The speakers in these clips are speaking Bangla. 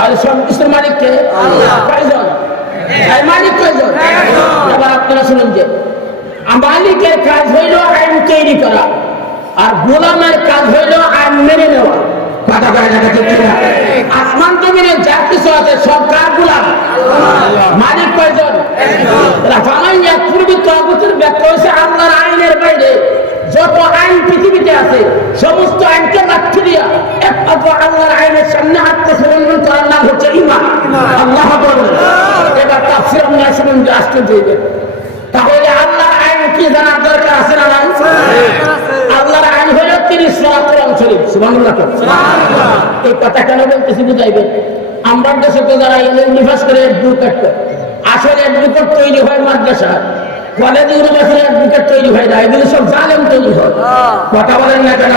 তাহলে সব কিছুর মালিক কে? আল্লাহ। কয়জন? মালিক কয়জন? এবার আপনারা শুনুন যে মালিকের কাজ হইল আইন তৈরি করা, আর গোলামের কাজ হইল আইন মেনে নেওয়া। কথা কয় না ঠিক কিনা? আসমান জমিনে যা কিছু আছে সব কার গোলাম? মালিক কয়জন? রাফামাইয়া পূর্বে তগুতের ব্যাখ্যা হয়েছে আল্লাহর আইনের বাইরে যত আইন পৃথিবীতে আছে সমস্ত আইনকে লাঠি দিয়া একমাত্র আল্লাহর আইনের সামনে আত্মসমর্পণ করার নাম হচ্ছে ঈমান। আল্লাহু আকবার। এবার তাফসীর আমরা শুনুন যে আশ্চর্য হয়ে যাবে। তাহলে আল্লাহর আইন কি জানার দরকার আছে না নাই? আল্লাহর আইন হলো 30 সূরা কোরআন শরীফ। সুবহানাল্লাহ। এই কথা কেন বলতেছি বুঝাইবেন। আমরা দেশে তো যারা ইউনিভার্স করে অ্যাডভোকেট করে, আসলে অ্যাডভোকেট তৈরি হয় মাদ্রাসা, কলেজ ইউনিভার্সিটি অ্যাডভোকেট তৈরি হয় না, এগুলো সব জালেম তৈরি হয়। কথা বলেন না কেন?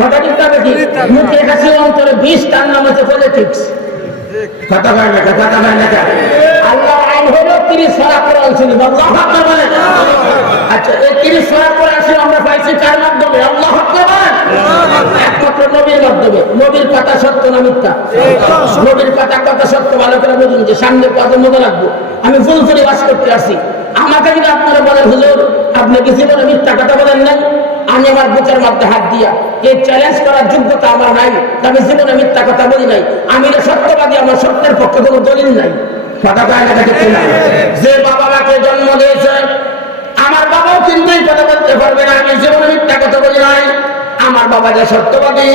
কথা ঠিক না বেশি মুখে হাসি অন্তরে বিষ, তার নাম হচ্ছে পলিটিক্স। কথা হয় না, কথা হয় না। আল্লাহ আইন হলো 30 সূরা কোরআন শরীফ। আল্লাহু আকবার বলেন। আচ্ছা, এই 30 সূরা কোরআন শরীফ আমরা পাইছি কার মাধ্যমে? আল্লাহু আকবার। একমাত্র নবীর মাধ্যমে। নবীর কথা সত্য না মিথ্যা? নবীর কথা সত্য। ভালো করে বুঝুন যে সামনে কত মতো রাখবো। আমি ফুলফুলি বাস করতে আসি, আমাকে যদি আপনারা বলেন হুজুর আপনি কি জীবনে মিথ্যা কথা বলেন নাই, আমি আমার বুকের মধ্যে হাত দিয়া এই চ্যালেঞ্জ করার যোগ্যতা আমার নাই, আমি জীবনে মিথ্যা কথা বলি নাই, আমি সত্যবাদী, আমার সত্যের পক্ষে কোনো দলিল নাই। কথা কয় না ঠিক না? যে বাবা মাকে জন্ম দিয়েছে আমার বাবাও কিন্তু এই কথা বলতে পারবে না আমি জীবনে মিথ্যা কথা বলি নাই। আমার বাবা যে সত্যবাদী,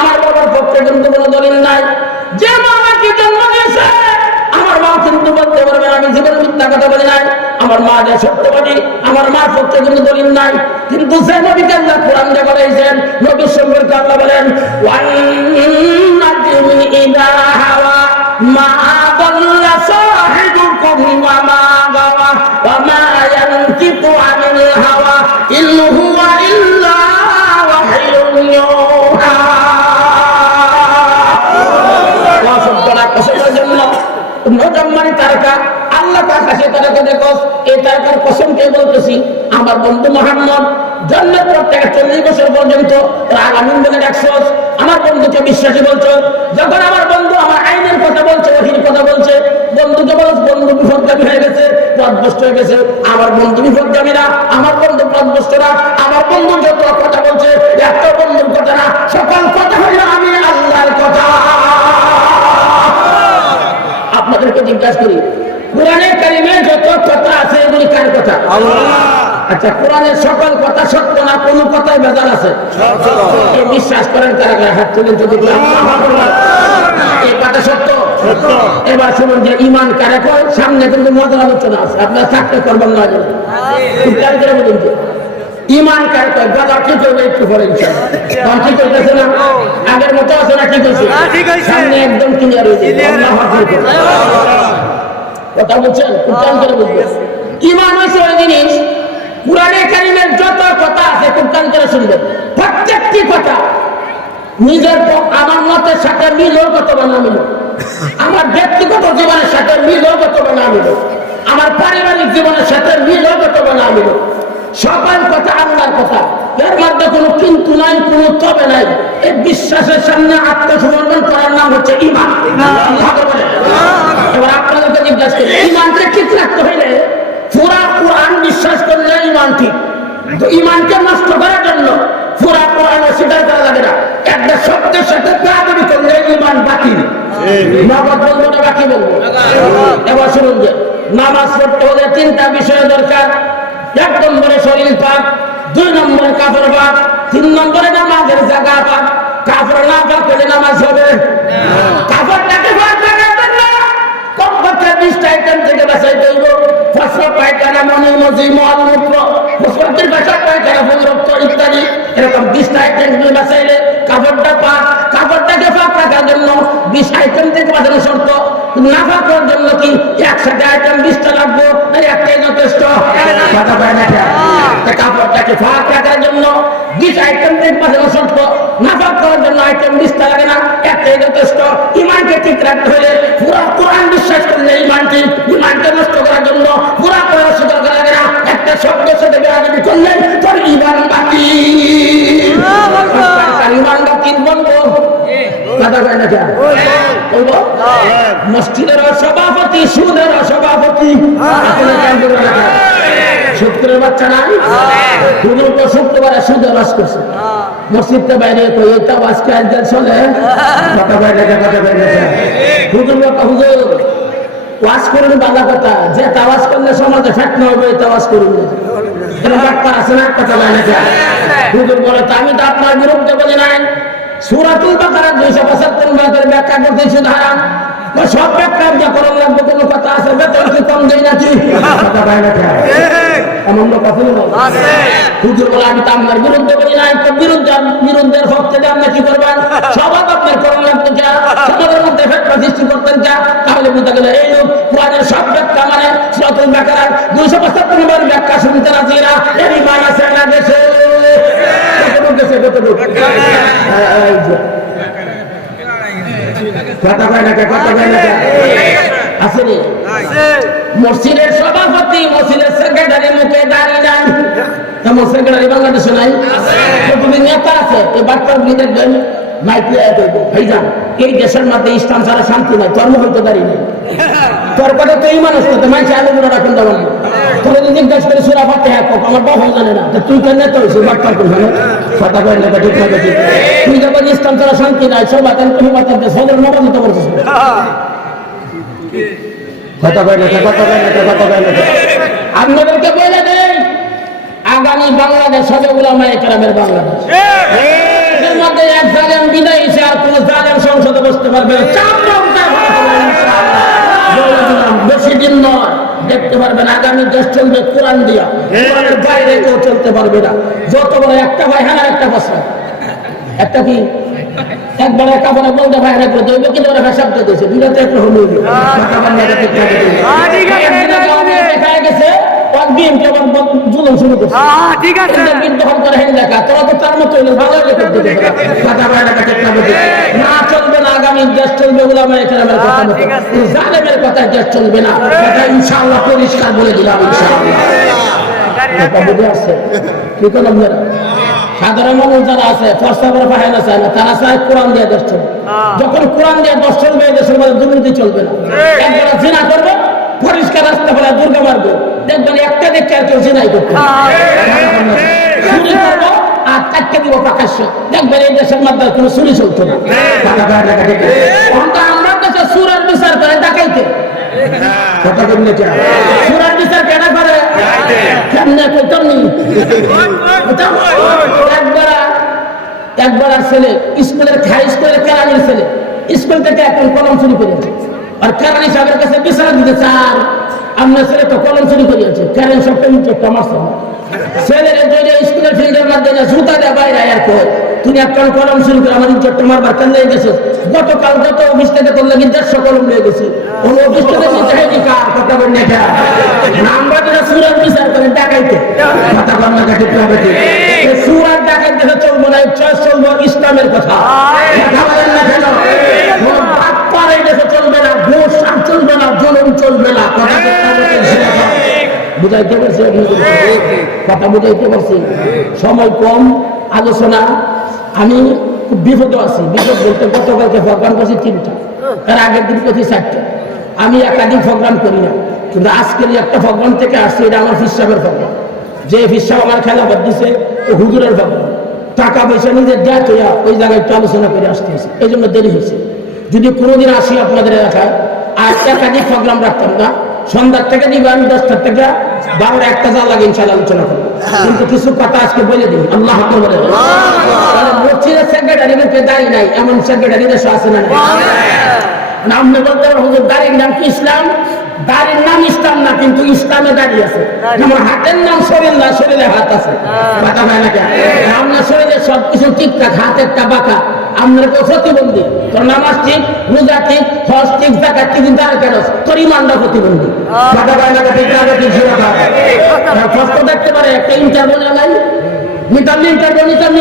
আমার বাবার পক্ষে কিন্তু কোনো দলিল নাই। যে বাবাকে জন্ম দিয়েছে আমার মা কিন্তু বলতে পারবে না আমি জীবনে মিথ্যা কথা বলি নাই। আমার মা যে সত্যবাদী, আমার মার পক্ষে কোনো দলিল নাই। কিন্তু যে নবীকে আল্লাহ কোরআন দিয়ে বলেছেন, নবীর সম্পর্কে আল্লাহ বলেন ওয়ান নাজমি ইযা হাওয়া মা দাল্লা সাহিবুকুম ওয়া মা গাওয়া ওয়া মা ইয়ানতিকু আনিল হাওয়া ইন হুয়া ইল্লা ওয়াহয়ুন ইউহা। কসমের জন্য নজম্মানি তারকা আল্লাহ আকাশে তারকা দেখো, এই তারকার কসম কে বলতেছি, আমার বন্ধু মোহাম্মদ জন্মের পর থেকে 40 বছর পর্যন্ত আমিন বলে ডাকছ, আমার বন্ধুকে বিশ্বাসী বলছো। যখন আমার বন্ধু আমার আইনের কথা বলছে, ওহির কথা বলছে, বন্ধুকে বলছ বন্ধু বিপদগামী হয়ে গেছে, পথভ্রষ্ট হয়ে গেছে। আমার বন্ধু বিপদগামী না, আমার বন্ধু পথভ্রষ্ট না। আমার বন্ধু যত কথা বলছে একটা বন্ধুর কথা না, সকল কথা হইল আমি আল্লাহর কথা। আপনাদেরকে জিজ্ঞাসা করি, কোরআনে কারিমে যত কথা আছে এগুলি কার কথা? আল্লাহ। আচ্ছা, কোরআনের সকল কথা সত্য না, কোন কথায় ভেজাল আছে? এই বিশ্বাস করেন কারা কারা? হাত তুলেন যদি। এই কথা সত্য। এবার শুনুন যে ঈমান কারে কয়, সামনে কিন্তু মজার আলোচনা আছে, আপনারা থাকতে করবেন না। খুব খেয়াল করে বলুন যে ঈমান কারে কয়। গলা কি করবে একটু পরে ইনশাআল্লাহ। কি করতেছে না? আগের মতো আছে না? ঠিক আছে, সামনে একদম ক্লিয়ার হয়ে যাবে। আল্লাহু আকবার। কথা বলছেন, খুব খেয়াল করে বুঝবেন। ঈমান হচ্ছে ওই জিনিস, কোরআনে কারিমের যত কথা আছে খুব খেয়াল করে শুনবেন, প্রত্যেকটি কথা নিজের আমার মতের সাথে মিল হোক অথবা না মিল, আমার ব্যক্তিগত জীবনের সাথে মিল হোক অথবা না মিল, আমার পারিবারিক জীবনের সাথে মিল হোক অথবা না মিল, সকল কথা আল্লাহর কথা। এর মধ্যে কোনো কিন্তু নাই, কোনো তবে নাই। এই বিশ্বাসের সামনে আত্মসমর্পণ করার নাম হচ্ছে ঈমান। এবার আপনাদেরকে জিজ্ঞাসা করি, ঈমানকে ঠিক রাখতে হইলে পুরা কোরআন বিশ্বাস করলে ঈমান ঠিক। তো ঈমানকে নষ্ট করার জন্য পুরা কোরআন স্বীকার করা লাগে না, একটা শব্দের সাথে বেয়াদবি করলে ঈমান বাতিল। নগদ বলবো না বাকি বলবো? এবার শুনুন যে নামাজ পড়তে হলে 3টা বিষয় দরকার। 1 নম্বরে শরীর পাক, 2 নম্বরে কাপড় পাক, 3 নম্বরে নামাজের জায়গা পাক। কাপড় না পাক হলে নামাজ হবে না। কাপড়টাকে পাক রাখার জন্য কমপক্ষে 20টা আইটেম থেকে বাঁচাইতে হইব। ফসল পায়খানা, মনি মজি, মলমূত্র, ফসলের বাসা পায়খানা, রক্ত ইত্যাদি, এরকম 20টা আইটেম দিয়ে বাঁচাইলে কাপড়টা পাক। কাপড়টাকে পাক রাখার জন্য 20 আইটেম থেকে বাঁচানো শর্ত। না পাক করার জন্য কি একসাথে আইটেম 20টা লাগবে না একটাই যথেষ্ট? কথা পায় না। কাপড়টাকে পাক রাখার জন্য 20 আইটেম থেকে বাঁচানো শর্ত, না পাক করার জন্য আইটেম 20টা লাগে না, একটাই যথেষ্ট। ঈমানকে ঠিক রাখতে হলে পুরো কোরআন বিশ্বাস করলে ঈমান ঠিক। ঈমানকে নষ্ট করার জন্য পুরো কোরআন স্বীকার করা লাগে না, একটা শব্দের সাথে বেয়াদবি করলে তোর ঈমান বাতিল। ঈমান বাতিল বলবো। কথা কয় না কেন বলবো মসজিদের সভাপতি সুদের সভাপতি শুক্রের বাচ্চা নাই হুজুর তো শুক্রবারে সুদে বাস করছে মসজিদটা বাইরে এটা আজকে আজকাল চলে কথা কয় না কথা কয় না হুজুর হুজুর ওয়াজ করুন বাধা কথা যে তাওয়াজ করলে সমাজে ফেটনা হবে তাওয়াজ করুন আছে না কথা বলে হুজুর বলে আমি তো আপনার বিরুদ্ধে বলি নাই সূরাতুল বাকারা 275 ব্যাখ্যা করতে সুদ হারাম সব ব্যাখ্যা যা করার লাগবে কোনো কথা আছে বেতন কি কম দেয় নাকি কথা বলে না এমন লোক আছে হুজুর বলে আমি তো আপনার বিরুদ্ধে বলি নাই তো বিরুদ্ধের পক্ষে আপনি কি করবেন সবাই আপনার করার লাগবে যা সমাজের মধ্যে ফেটনা সৃষ্টি করতেন যা তাহলে বুঝতে গেলে এই লোক কোরআনের সব ব্যাখ্যা মানে সূরাতুল বাকারার 275 ব্যাখ্যা শুনতে রাজি না এই মানে সেনা দেশে কতটুকু গেছে কতটুকু কথা কয় না কথা কয় না আসেনি মসজিদের সভাপতি মসজিদের সেক্রেটারি মুখে দাঁড়িয়ে নাই এমন সেক্রেটারি বাংলাদেশে নাই কতদিন নেতা আছে এই বার্তার দেখবেন মাইকে ভাইজান এই দেশের মধ্যে ইসলাম ছাড়া শান্তি নাই ধর্ম হইতে দাঁড়িয়ে নেই তোর কথা তো এই মানুষ তো মাইছে আলুগুলো রাখুন দেবেন তোর যদি জিজ্ঞাসা করে সুরা পাতে আমার বাবা জানে না তুই কেন নেতা হয়েছে বার্তার করবে কথা কয় না ঠিক না ঠিক তুই যখন ইসলাম ছাড়া শান্তি নাই সব বাতান তুমি বাতান সদর নবাদ দিতে পারছিস কথা কয় না কথা কয় না কথা কয় না আপনাদেরকে বলে দেই আগামী বাংলাদেশ হবে উলামায়ে কেরামের বাংলাদেশ এর মধ্যে এক জালেম বিদায় হয়েছে আর কোন জালেম সংসদে বসতে পারবে না বেশি দিন নয় দেখতে পারবেন আগামী দেশ চলবে কোরআন দিয়া কোরআনের বাইরে কেউ চলতে পারবে না যত বড় একটা ভাই হ্যাঁ একটা বছর একটা কি একবার একা বলে বলতে ভাই হ্যাঁ করে দেবে কিন্তু ওরা হিসাব দিয়েছে দুইটাতে একটা হলো গেছে জুলুম শুরু করছে তোরা তো তার মতো ভালো না চলবে না আগামী দেশ চলবে উলামায়ে কেরামের কথা মতো জালেমের কথা দেশ চলবে না এটা ইনশাআল্লাহ পরিষ্কার বলে দিলাম ইনশাআল্লাহ সাধারণ মানুষ যারা আছে ফর্সা করে পাহাড় চায় না তারা চায় কোরআন দিয়ে দেশ চলবে যখন কোরআন দিয়ে দেশ চলবে দেশের মধ্যে দুর্নীতি চলবে না একবার জিনা করবে পরিষ্কার রাস্তা ফেলে দুর্গা মারবো দেখবেন একটা দেখে আর কেউ জিনাই করবে চুরি করবো আর চারটে দিব প্রকাশ্য দেখবেন এই দেশের মধ্যে কোনো চুরি চলতো না আমরা দেশে সুরের বিচার করে ডাকাইতে কথা বললে সুরের বিচার কেনা করে কেমনে কইতাম নি একবার ছেলে স্কুলের স্কুলের কেরানির ছেলে স্কুল থেকে এখন কলম চুরি করেছে আর কেরানি সাহেবের কাছে বিচার দিতে চান আপনার ছেলে তো কলম চুরি করিয়েছে কেরানি সবটা ইনচেকটা মারছে ছেলের স্কুলের ফিল্ডের মাধ্যমে জুতা দেয় বাইরে আর কয় তুমি একটা কলম চুরি করে আমার ইনচেকটা মারবার কেন নিয়ে গেছো গতকাল গত অফিস থেকে তোর লাগে 150 কলম নিয়ে গেছি ওই অফিস থেকে চাইনি কার কথা বল না আমরা তো সুরের বিচার করে ডাকাইতে কথা বল না ঠিক হবে এই সুরের ডাকাইতে দেখে চলবো না চলবো ইসলামের কথা কথা বলেন না কেন বাপ্পার এই দেশে চলবে না ঘোষ চলবে না জলম চলবে না কথা বুঝাইতে পারছি কথা বুঝাইতে পারছি সময় কম আলোচনা আমি খুব বিপদ আছি বিপদ বলতে গতকালকে প্রোগ্রাম করছি 3টা তার আগের দিন করছি 4টা আমি একাধিক প্রোগ্রাম করি না কিন্তু আজকের একটা প্রোগ্রাম থেকে আসছে এটা আমার ফিসাবের প্রোগ্রাম যে ফিসাব আমার খেলা বাদ দিছে ও হুজুরের প্রোগ্রাম টাকা পয়সা নিজের দেয় তো ওই জায়গায় একটু আলোচনা করে আসতে হয়েছে এই জন্য দেরি হয়েছে যদি কোনোদিন আসি আপনাদের এলাকায় আর একাধিক প্রোগ্রাম রাখতাম না সন্ধ্যার থেকে দিবে আমি 10টার থেকে 12 একটা যা লাগে ইনশাআল্লাহ আলোচনা করবো কিন্তু কিছু কথা আজকে বলে দিই আল্লাহ বলে তাহলে মসজিদের সেক্রেটারি কিন্তু দাঁড়িয়ে নাই এমন সেক্রেটারি দেশে আছে না নাম বলতে হুজুর দাঁড়িয়ে নাম কি ইসলাম দাঁড়ির নাম ইসলাম না কিন্তু ইসলামে দাঁড়িয়ে আছে যেমন হাতের নাম শরীর না শরীরে হাত আছে বাঁকা হয় না কেন আপনার শরীরে সবকিছু ঠিকঠাক হাতেরটা বাঁকা আপনার তো প্রতিবন্ধী তোর নামাজ ঠিক রোজা ঠিক হজ ঠিক জাকাত ঠিক দাঁড় কেন তোর ইমানটা প্রতিবন্ধী বাঁকা হয় না ঠিক কষ্ট দেখতে পারে একটা ইন্টারভিউ নাই নিতাম ইন্টারভিউ নিতাম